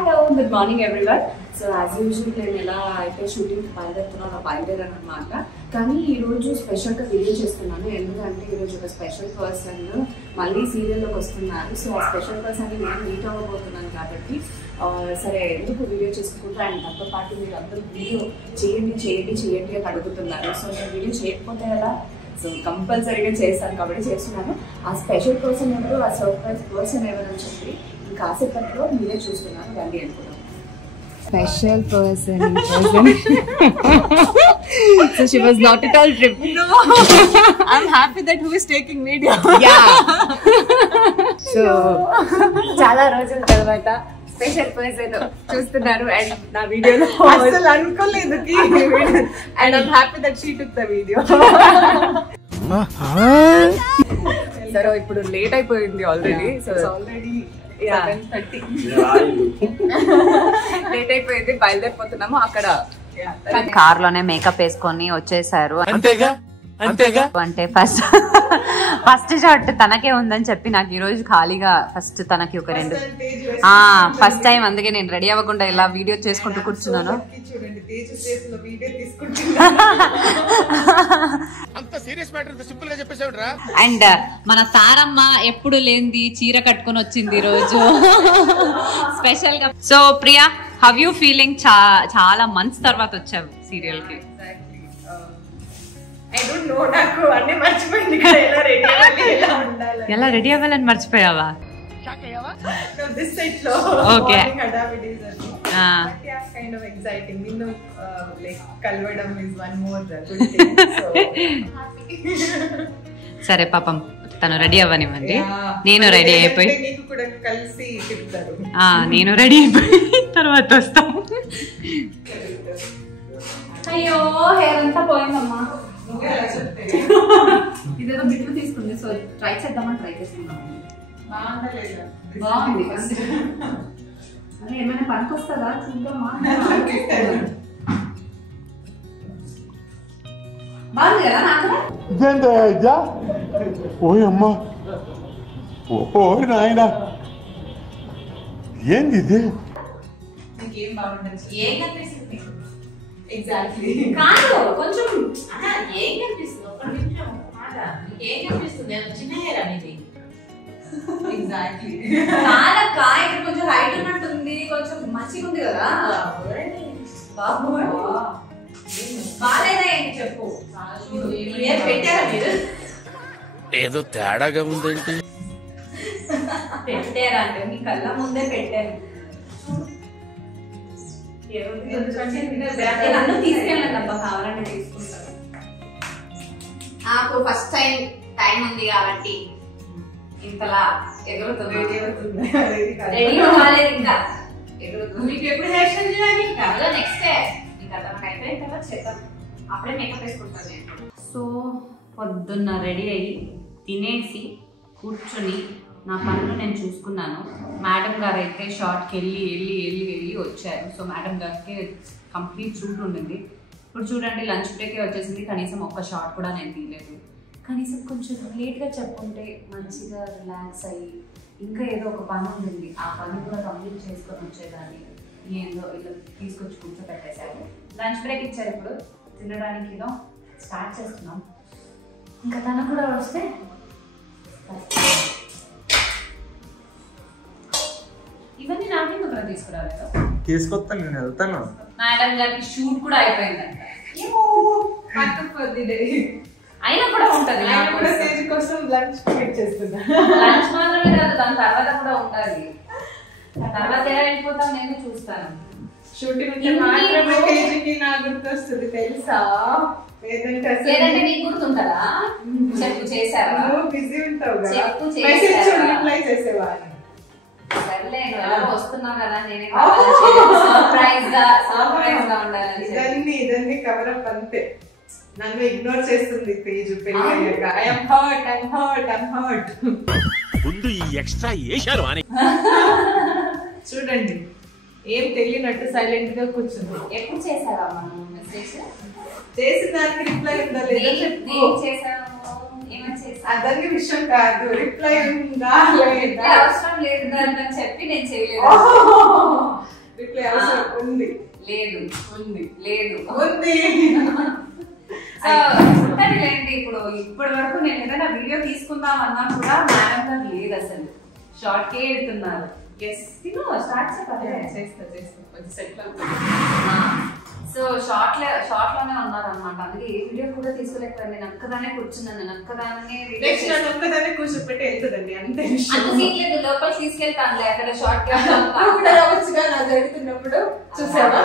Hello good morning everyone. So as usual నేను ఎలా అయితే షూటింగ్కి బయలుదేరుతున్నాను అలా బయలుదేరాను అనమాట. కానీ ఈరోజు స్పెషల్గా వీడియో చేస్తున్నాను. ఎందుకంటే ఈరోజు ఒక స్పెషల్ పర్సన్ మళ్ళీ సీరియల్లోకి వస్తున్నారు. సో ఆ స్పెషల్ పర్సన్ని నేను మీట్ అవ్వబోతున్నాను కాబట్టి సరే ఎందుకు వీడియో చేసుకుంటా అండ్ దాంతో పాటు మీరు అందరూ వీడియో చేయండి అని అడుగుతున్నారు. సో నేను వీడియో చేయకపోతే ఎలా? సో కంపల్సరీగా చేస్తాను కాబట్టి చేస్తున్నాను. ఆ స్పెషల్ పర్సన్ ఎవరు, ఆ సర్ప్రైజ్ పర్సన్ ఎవరని చెప్పి కాసేపట్లో మీరే చూస్తున్నారు. రండి అనుకున్నాను. Special person. So she was not at all tripped. No, I'm happy that who is taking video. Yeah. So చాలా రోజుల తర్వాత స్పెషల్ పర్సన్ చూస్తున్నారు అండ్ నా వీడియోలో అసలు అనుకోలేదు and I'm happy that she took the video. సరే ఇప్పుడు లేట్ అయిపోయింది ఆల్రెడీ. So already 7:30. లేట్ అయిపోయింది, బయలుదేరిపోతున్నాము. అక్కడ కార్ లోనే మేకప్ వేసుకొని వచ్చేసారు. అంటే ఫస్ట్ షాట్ తనకే ఉందని చెప్పి నాకు ఈ రోజు ఖాళీగా ఫస్ట్ తనకి ఒక రెండు ఫస్ట్ టైం, అందుకే నేను రెడీ అవ్వకుండా ఇలా వీడియో చేసుకుంటూ కూర్చున్నాను. అండ్ మన సారమ్మ ఎప్పుడు లేనిది చీర కట్టుకుని వచ్చింది ఈ రోజు స్పెషల్ గా. So Priya, how you feeling? చాలా మంత్స్ తర్వాత వచ్చావు సీరియల్ కి. ఎలా రెడీ అవ్వాలని మర్చిపోయావా? ఓకే. సరే పాపం తను రెడీ అవ్వనివ్వండి. నేను రెడీ అయిపోయి నేను రెడీ అయిపోయి తర్వాత వస్తాం. అయ్యో హెయిర్ అంతా పోయిందమ్మా. ఇదేదో బిట్లు తీసుకుంది. సో ట్రై చేద్దామని ట్రై చేస్తున్నాం. బాగుంది. అదే ఏమైనా పనికి వస్తుందా చూద్దామా. బాగుంది కదా నాకు. ఓయమ్మా, ఓ నాయనా, ఏంది ఇది? ఏం కనిపిస్తుంది? ఎగ్జాక్ట్లీ కాదు, కొంచెం ఏం కనిపిస్తుంది? ఒక్క నిమిషం ఏం కనిపిస్తుంది? చిన్న హెయిర్ అనేది. ఎగ్జాక్ట్లీ కాదక్క, ఇక్కడ కొంచెం హైట్ ఉన్నట్టుంది, కొంచెం మంచిగా ఉంది కదా. బాబు బాగాలేదా ఏంటి చెప్పు. పెట్టారా మీరు? ఏదో తేడాగా ఉందేంటి? పెట్టారా అంటే మీ కళ్ళ ముందే పెట్టాను. నన్ను తీసుకెళ్ళండి అబ్బా, కావాలంటే తీసుకుంటాను. నాకు ఫస్ట్ టైం ఉంది కాబట్టి ఇంతలా ఎగురుతుంది. రెడీ కాలేదు ఇంకా, ఎగురుతుంది. మీకు ఎప్పుడు హెయిర్ స్టైల్ చేయాలి? కాదు, నెక్స్ట్ డే ఇంకా తనకు అయిపోయిన తర్వాత చేద్దాం. అప్పుడే మేకప్ వేసుకుంటాను నేను. సో పొద్దున్న రెడీ అయ్యి తినేసి కూర్చొని నా పనులు నేను చూసుకున్నాను. మేడం గారు అయితే షార్ట్కి వెళ్ళి వచ్చారు. సో మేడం గారికి కంప్లీట్ షూట్ ఉండింది. ఇప్పుడు చూడండి లంచ్ బ్రేకే వచ్చేసింది. కనీసం ఒక్క షార్ట్ కూడా నేను తీయలేదు. కనీసం కొంచెం లేట్గా చెప్పుకుంటే మంచిగా రిలాక్స్ అయ్యి ఇంకా ఏదో ఒక పని ఉండింది, ఆ పని కూడా కంప్లీట్ చేసుకొని వచ్చేదాన్ని. ఏందో ఇలా తీసుకొచ్చి కూర్చోపెట్టేశారు. లంచ్ బ్రేక్ ఇచ్చారు. ఇప్పుడు తినడానికి ఏదో స్టార్ట్ చేస్తున్నాం. ఇంకా తను కూడా వస్తే ఇవన్నీ నాకెందుకు కూడా తీసుకురాలేదు? తీసుకొస్తాను, నేను వెళ్తాను. మేడం గారికి షూట్ కూడా అయిపోయిందంట. అయినా కూడా ఉంటది. కోసం లంచ్ ప్రిపేర్ చేస్తున్నా. లంచ్ మాత్రమే కాదు, దాని తర్వాత కూడా ఉంటది. తర్వాత ఎలా వెళ్ళిపోతాం నేను చూస్తాను. షూటింగ్ మాత్రమే తేజకి నా గుర్తొస్తుంది తెలుసా? లేదంటే నీకు గుర్తుంటారా? చెప్పు, చేసావా? బిజీ ఉంటావు కదా, చెప్పు, మెసేజ్ రిప్లై చేసేవాడిని. సర్లే, ఎలా వస్తున్నావు కదా, నేనే సర్ప్రైజ్ గా ఉండాలని. ఇదన్నీ కవర్ అప్ అంతే. నన్ను ఇగ్నోర్ చేస్తుంది తేజు పెళ్లి అయ్యాక. I'm hurt. ముందు ఈ ఎక్స్ట్రా ఏశారు అని చూడండి, ఏం తెలియనట్టు సైలెంట్ గా కూర్చుంది. ఎప్పుడు చేసావా మనం మెసేజ్? చేసిన దానికి రిప్లై ఉందా లేదా చెప్పు. అదని విషయం కాదు, రిప్లై ఉందా లేదా అవసరం లేదు అని చెప్పి నేను చేయలేదు. లేదు ఉంది లేదు ఉంది. లేండి ఇప్పటి వరకు నేను ఏదైనా వీడియో తీసుకుందాం అన్నా కూడా మేడం గారు లేదు అసలు షార్ట్ కే వెళ్తున్నారు. తిను స్టార్ట్ చేస్తా కొంచెం సెట్ సో షార్ట్ లోనే ఉన్నారు అనమాట. అందుకే ఏ వీడియో కూడా తీసుకోలేకపోయాను. నేను ఒక్కదానే కూర్చున్నాను. నేను ఒక్కదానే కూర్చోపెట్టి వెళ్తుందండి అంతే. అంత సీన్ లేదు, లోపల తీసుకెళ్తాను అక్కడ షార్ట్ కూడా రావచ్చుగా నాకు జరుగుతున్నప్పుడు చూసావా.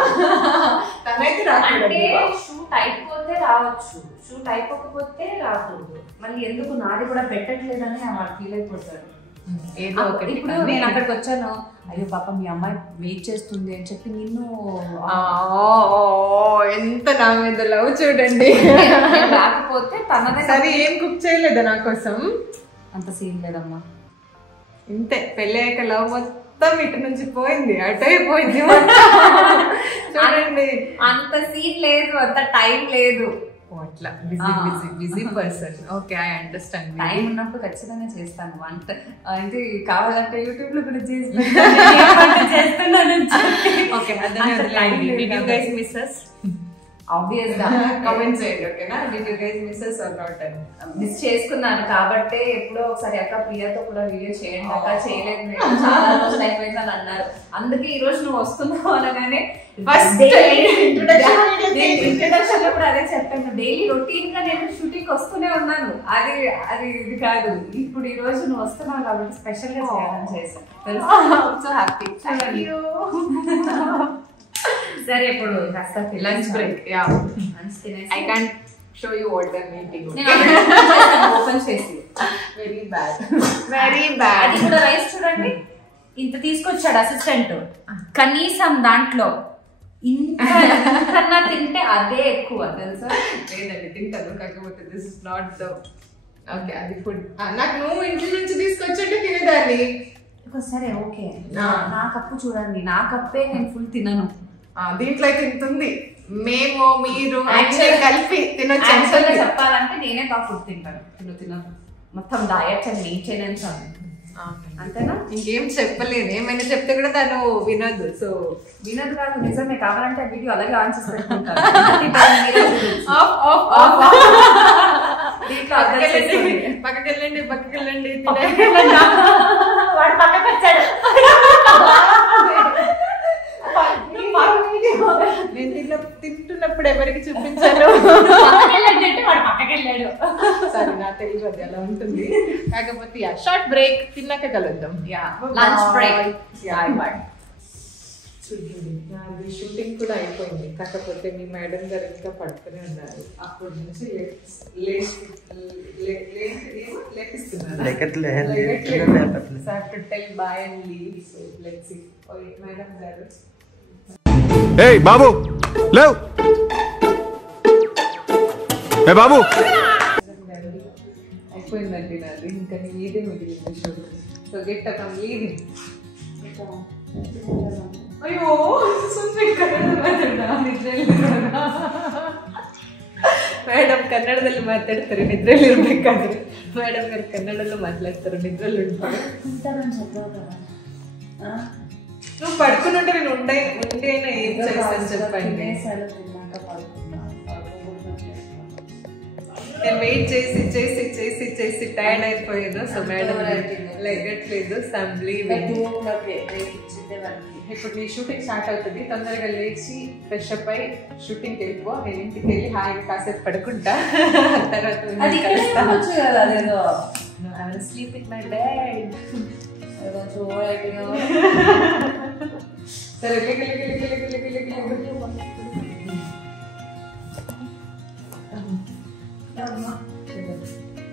అంటే షూట్ అయిపోతే రావచ్చు, షూట్ అయిపోకపోతే రాకూడదు. మళ్ళీ ఎందుకు నాది కూడా పెట్టట్లేదని వాడు ఫీల్ అయిపోతాడు. ఇప్పుడు నేను అక్కడికి వచ్చాను, అయ్యో పాప మీ అమ్మాయి వెయిట్ చేస్తుంది అని చెప్పి నిన్ను ఎంత నా మీద లవ్ చూడండి. రాకపోతే తనదే. సరే ఏం కుక్ చేయలేదా నా కోసం? అంత సీన్ లేదమ్మా. ఇంతే పెళ్ళి అయ్యాక లవ్ మొత్తం ఇటు నుంచి పోయింది, అటు అయిపోయింది చూడండి. అంత సీన్ లేదు, అంత టైం లేదు. అట్లా busy person. Okay, I understand. Time ఉన్నప్పుడు ఖచ్చితంగా చేస్తాను వంట. అంటే కావాలంటే యూట్యూబ్ లో కూడా చేస్తాను. ఆబ్వియస్ గా కామెంట్ చేయండి. ఓకేనా? Did you guys miss us or not? Miss చేసుకున్నాను కాబట్టి ఎప్పుడో ఒకసారి అక్క ప్రియాతో కూడా వీడియో చేయండి అక్క, చేయలేదు నేను చాలా రోజులు అయిపోయింది అని అన్నారు. అందుకే ఈ రోజు నువ్వు వస్తున్నావు అనగానే ఇంట్రడక్షన్ లో కూడా అదే చెప్పాను. డైలీ రొటీన్ గా నేను షూటింగ్ వస్తూనే ఉన్నాను. అది ఇది కాదు. ఇప్పుడు ఈ రోజు నువ్వు వస్తున్నావు కాబట్టి స్పెషల్ గా చేయాలని చేశాను. So happy. సరే ఇప్పుడు కాస్త లంచ్ బ్రేక్. యా, లంచ్ తినేసి I can't show you what the meeting. Open చేసి వెరీ బ్యాడ్. అది కూడా రైస్ చూడండి ఇంత తీసుకొచ్చాడు అసిస్టెంట్. కనీసం దాంట్లో ఇంతకన్నా తింటే అదే ఎక్కువ తెలుసా. లేదండి తింటాను, కాకపోతే this is not the okay. అది ఫుడ్ నాకు నువ్వు ఇంటి నుంచి తీసుకొచ్చింటే తినేదాన్ని. సరే ఓకే, నా కప్పు చూడండి, నా కప్పే నేను ఫుల్ తినను. దీంట్లో అయితే ఇంత ఉంది. మేము మీరు కలిపి తినొచ్చు. చెప్పాలంటే నేనే బాగా ఫుడ్ తింటాను. తినను మొత్తం డయట్ అని నేను చేయను. అంతేనా? ఇంకేం చెప్పలేను. ఏమైనా చెప్తే కూడా తను వినదు. సో వినదు కాదు, నిజమే. కావాలంటే ఆ వీడియో అలాగే ఆన్ చేసి పెట్టుకుంటాను. పక్కకెళ్ళండి వాడు పక్కకు వచ్చాడు. నేను తింటున్నప్పుడు ఎవరికి చూపించాను. వాడు పక్కకెళ్ళాడు. సరే, నా తెలియదు అది ఎలా ఉంటుంది. కాకపోతే షార్ట్ బ్రేక్ తిన్నాక కలుద్దాం. Lunch break. నాది షూటింగ్ కూడా అయిపోయింది. కాకపోతే మీ మేడం గారు ఇంకా పడుకునే ఉన్నారు. అప్పటి నుంచి మేడం గారు ఏయ్ బాబు లేవ్, ఏ బాబు అయిపోయిందండి నాది. ఇంకా నీదే మిగిలింది shooting. So get up, I'm leaving. అయ్యో మేడం ಕನ್ನಡದಲ್ಲಿ ಮಾತಾಡ್ತಾರೆ, ನಿದ್ರೆಯಲ್ಲಿ ಇರ್ಬೇಕಾದ್ರೆ. ಮೇಡಮ್ గారు ಕನ್ನಡದಲ್ಲೂ మాట్లాడతారు, నిద్రలు ఉంటారు. నువ్వు పడుకుని ఉంటే నేను ఉండే ఏం చేస్తాను చెప్పండి. నేను వెయిట్ చేసి చేసి చేసి చేసి టైర్డ్ అయిపోయాను. సో మేడం లెగట్లేదు. ఇప్పుడు నీ షూటింగ్ స్టార్ట్ అవుతుంది. తొందరగా లేచి ఫ్రెష్ అప్ అయి షూటింగ్కి వెళ్ళిపో. నేను ఇంటికి వెళ్ళి హాయిగా కాసేపు పడుకుంటా. తర్వాత స్లీప్ ఇన్ మై బెడ్. సరే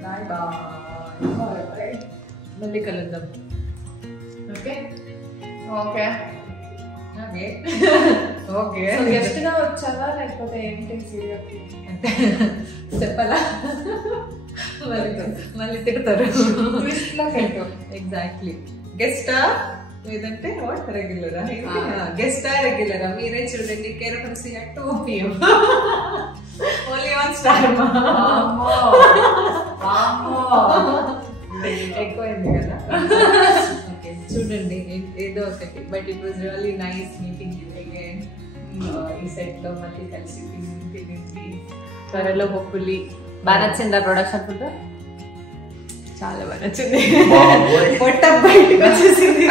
బాయ్ బాయ్. మళ్ళీ కలుద్దాం. Okay okay okay okay. Guest గా వచ్చావా లేకపోతే ఏంటి చెప్పాలా? మళ్ళీ తిడతారు. ఎగ్జాక్ట్లీ. గెస్టా లేదంటే వాట్ రెగ్యులరా? గెస్టా రెగ్యులరా? మీరే చూడండి. Care of C at 2 PM. Only 1 star. ఎక్కువైంది కదా. ఓకే చూడండి ఏదో ఒకటి. But it was really nice meeting you again. ఈ సెట్ లో మళ్ళీ కలిసి తిని త్వరలో హోప్ఫుల్లీ. బాగా నచ్చిందా ప్రొడక్షన్ ఫుడ్? చాలా బాగా నచ్చింది. పొట్ట బయటకు వచ్చేసింది.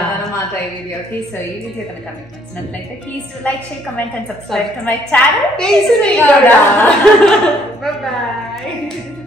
అన్నమాట ఈ వీడియోకి. సో ఈ వీడియో కనుక మీకు నచ్చినట్లయితే please do like, share, comment and subscribe to my channel. Bye bye.